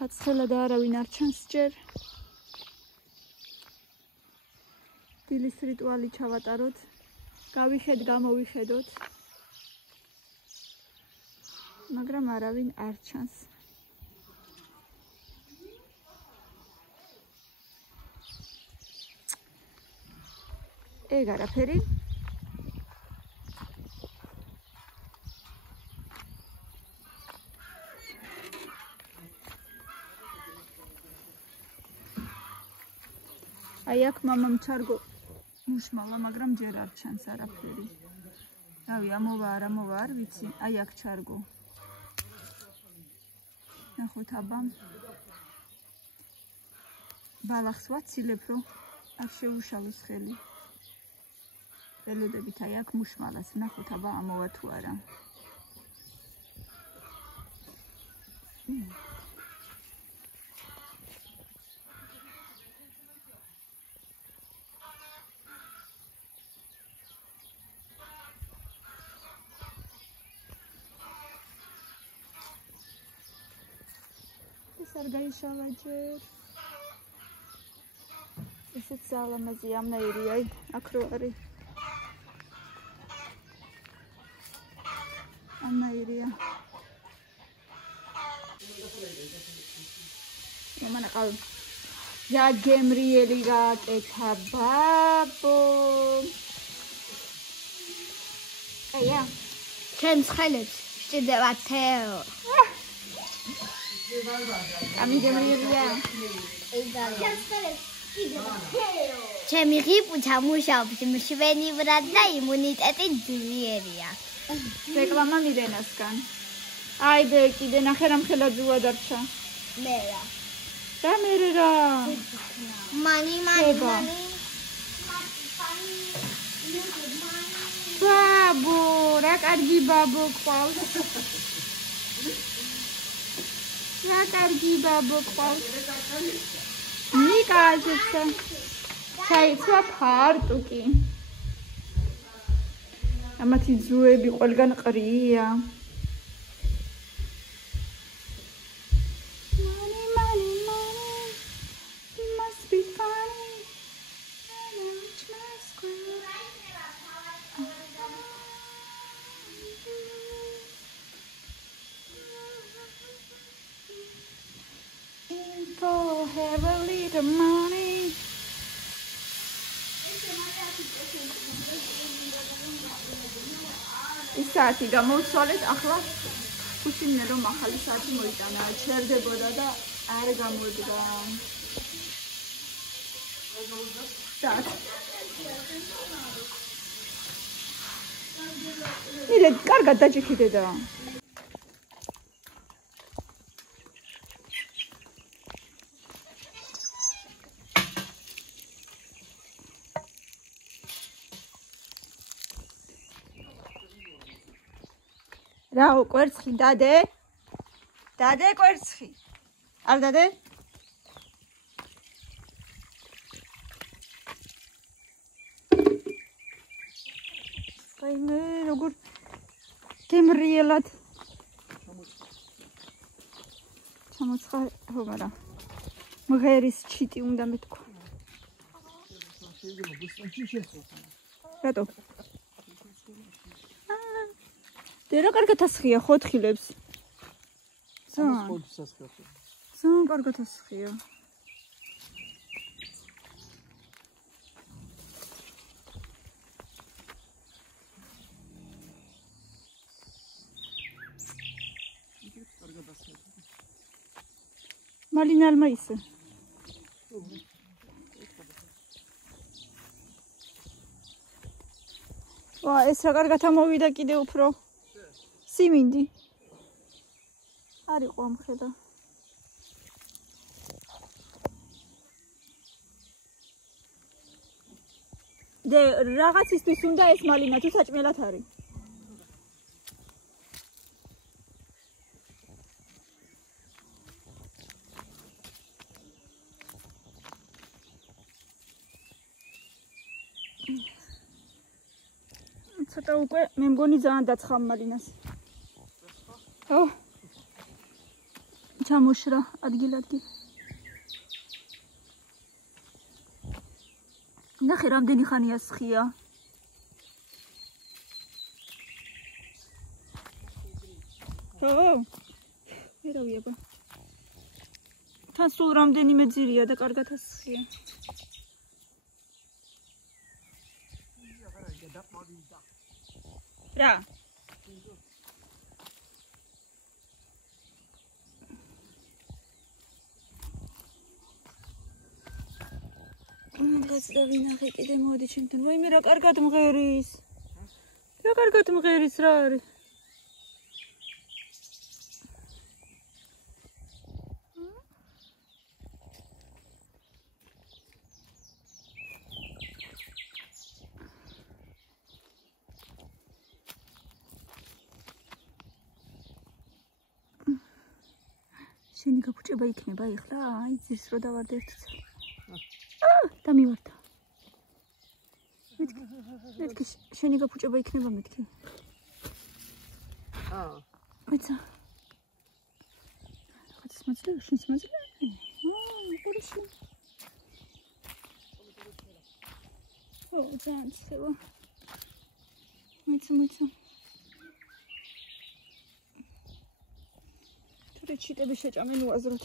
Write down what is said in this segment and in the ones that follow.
ხაცხელა და არავინ არ ჩანს ჯერ. დილის რიტუალი ჩავატაროთ. გამოვიხედოთ. მაგრამ არავინ არ ჩანს. ეგ არაფერი. აი აქ მამამ ჩარგო მუშმალა, მაგრამ ჯერ არ ჩანს არაფერი. რავი, ამოვა არ ვიცი. აი აქ ჩარგო. ნახოთ აბა. ბალახს ვაცილებ, რომ არ შეუშალოს ხელი. ველოდებით აი აქ მუშმალას ნახოთ აბა ამოვა თუ არა. ეს არ გაიშალა ჯერ. ესეც ალამაზი ამნაირია, აქ რო არის. ამნაირია. მამანა ყავ. რა გემრიელი გაკეთა ბაბო. აია. ჩემს ხელებს შედევა თეო. ამი გემრიელია. ჩემი ღიპუცა მუშაობს მშვენივრად და იმუნიტეტი ძვიერია. რეკლამა მირენასგან. აიდე კიდე ნახე რამ ხელა ძუა დარჩა. მე რა. და მე რა. მანი. ბაბო, რა კარგი ბაბო ყავს. რა კარგი ბაბო ყავს. ნიკაზეცა. ჩაიცვა ფარტუკი. ამათი ძუები ყველგან ყრია. Must be funny. Info, have a little money. ის საათი გამოვცვალეთ, ახლა ხუთინე რომ ახალი საათი მოიტანა, ჩერდებოდა და არ გამოდგა. მირე, კარგად დაჭიქიდე და. რაო, კვერცხი დადე? დადე კვერცხი? არ დადე? აი მე როგორ გემრიელად ჩამოცხარე, ხო მარა მღერის ჩიტი უნდა მეთქვა. რატო? დერა კარგად ასხია ხოთხილებს. ზან კარგად ასხია. მალინალმა ისე. ვა, ეს რა კარგად ამოვიდა კიდე უფრო. სიმინდი. არ იყო ამხედა. და რაღაცისთვის უნდა ეს მალინა თუ საჭმელად არის. ცოტა უკვე მე მგონი ძალიან დაცხამ მალინას. ო ჩამოშრა ადგილ. ნახე რამდენი ხანია სხია. ვერავი აბა. თან სულ რამდენიმე ძირია და კარგად ასხია. რა? გასდა ვინახე კიდე მოდი ჩემთან. ვაიმე რა კარგად მღერის. რა კარგად მღერის რა არის? შენი გაფუჭება იქნება ეხლა? აი ძირს რო დავარდე ერთ წელს. დამივარდა. მეთქი შენი გაფუჭება იქნება მეთქი. მეცა. ხათის მაძლე, შენს მაძლე? ყურში. ძალიან ცევა. მეცა. თურე ჩიტები შეჭამენ უაზროდ.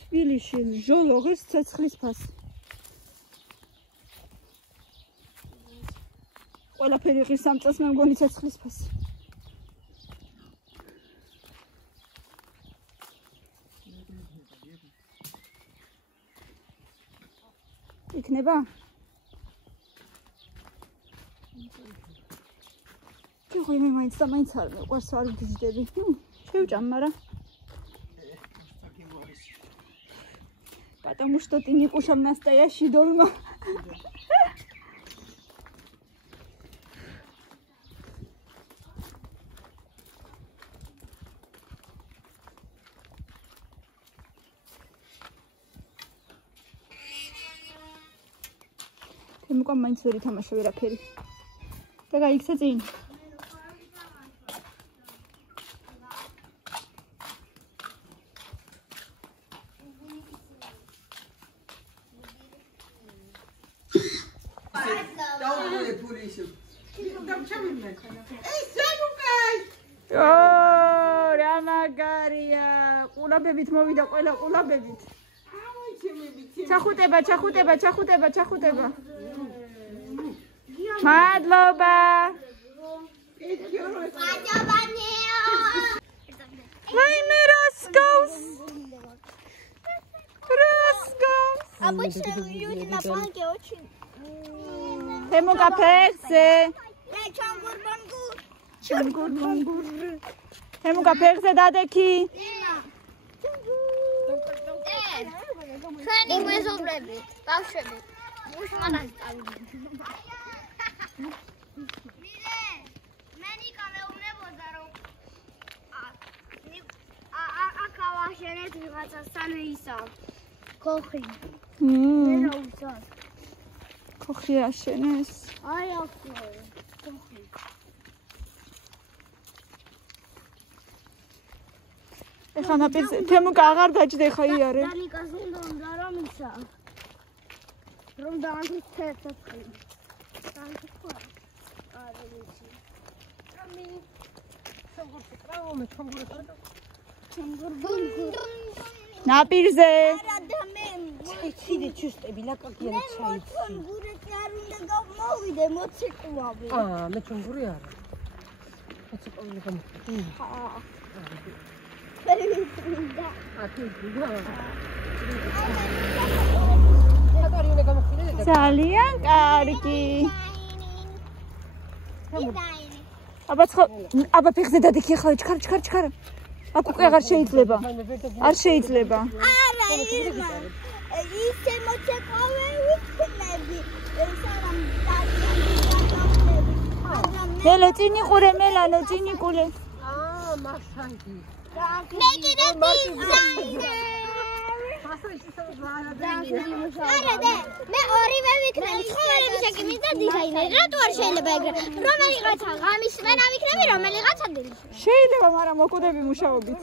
თბილისში ჟოლო ღირს ცეცხლის ფასი. ყველაფერი ღირს ამ წელს მე მგონი ცეცხლის ფასი. იქნება? Ой, მე მაინც და მაინც არ მეყვარს არ ვგიჟდები. შევჭამ, მაგრამ потому что ты не кушал настоящий долма. Ты მოკა მაინც ვერ ითამაშე ვერაფერი. და გაიქცა წინ. რა მაგარია ყულაბებით მოვიდა ყველა ყულაბებით ჩახუტება მადლობა ვაიმე რასკავს Обычно люди на планке очень... Тему капексе. Чангур-бангур. Тему капексе дадеки. ჩვენი მეზობლები, ბავშვები. უშმანას წავიდნენ. მე ნიკა მეუბნებოდა რომ აკავაშენეთ ვიღაცასთან ისა. Cochi. Era usar. Cochi აშენეს. Ai, aqui. Cochi. ეხლა ნაპირზე თემუკა აღარ გაჭდე ხა იარე. დანიკას უნდა რომ ისა. რომ დაანთქეთ ხი. დაანთქვა. არა ვიცი. ამი შეგოწრავო მე ჩანგურა. ნაპირზე ციდე ჩუსტები ლაკაკიანი ჩაიცი. ჩანგურეთი არ უნდა გამოვიდე მოცეკვავე. მე ჩანგური არა. მოცეკვავე გამოვიდე. ძალიან კარგი. აბა ფეხზე დადექი ახლა ჩქარ. აქ უკვე აღარ შეიძლება. არ შეიძლება. არა, ისე მოცეკვავე ვიქნები. სანამ დაგიწყდები. მელო წინი ყურე მელანო წინი ყულე. მაშანგი. მე კიდე დიზაინერი. არა და მე ორივე ვიქნები ცხოველების ეკიმის და დიზაინერი რატო არ შეიძლება ეგრე რომელიღაცა ღამის მენა ვიქნები რომელიღაცა დილის შეიძლება მაგრამ მოკვდები მუშაობით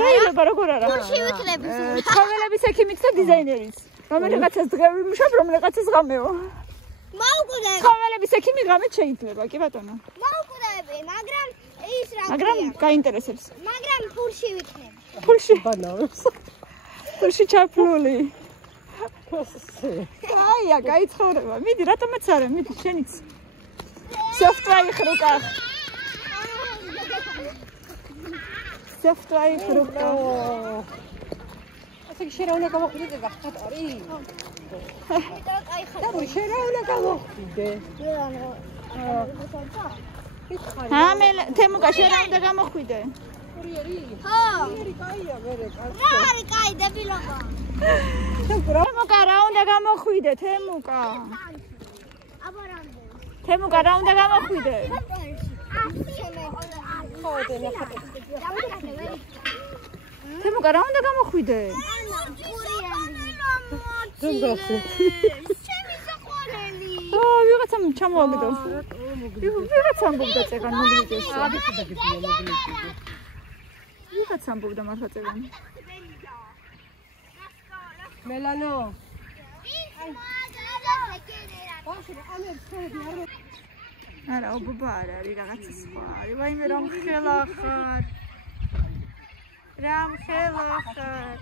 შეიძლება როგორ არა გულში ვიქნები ცხოველების ეკიმიც და დიზაინერიც რომელიღაცას დღევი მუშაობ რომელიღაცას ღამეო მოუკვდები ცხოველების ეკიმი ღამით შეიძლება კი ბატონო მოუკვდები მაგრამ ის რა მაგრამ გაინტერესებს მაგრამ გულში ვიქნები ფულში ბანაოს. ფულში ჩაფლული აია გაიცხოვრება მიდი რატომაც არა მიდი შენიც სოფტვაი ხრუკა სოფტვაი ხრუკა ასე კი შეიძლება გამოხდიდე გახტარი. და შეიძლება გამოხდიდე. ამე თემუკა შენ რა უნდა გამოხვიდე ხო ერი კაია მერე კაცო. რა არის კაი დებილობა თემუკა რა უნდა გამოხვიდე თემუკა აბორამდე თემუკა რა უნდა გამოხვიდე ხოდე ნახატი. თემუკა რა უნდა გამოხვიდე δεν δώσε. ვიღაცამ ჩამოაგდო ვიღაცამ ამბობდა წეგან მოგლიდეს აბიცი დაგებია მოგლიძე. ვიღაცამ ამბობდა მართლა წეგან მელანო. არა ობობა არ არის რაღაცა სხვა არის ვაიმე რა მხელა ხარ რა მხელა ხარ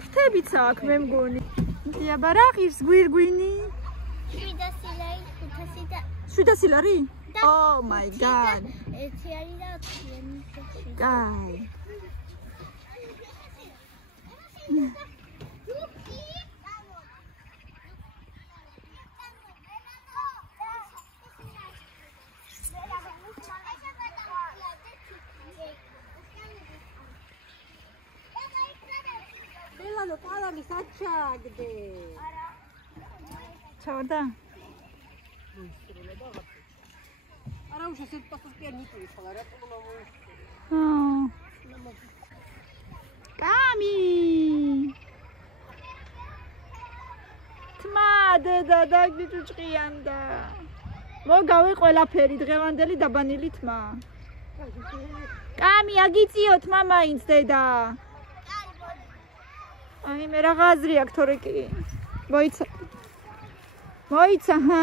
ფრთებიც აქვს მე მგონი დიაბა რა ღირს გვირგვინი 700 ლარი Oh my god ერთი არის და 20 Guy მელანო კალამის აჩაგდე. ჩავარდა არა უშ ესეთ პასუხს კი არ მიწვის ხოლმე რა თქმა უნდა. კამი თმა დედა დაგიჭყიანდა მოგავე ყველაფერი დღევანდელი დაბანილი თმა კამი აგიწიო თმა მაინც დედა აი მე რა ღაზრი აქვს თორე კი მოიცა ჰა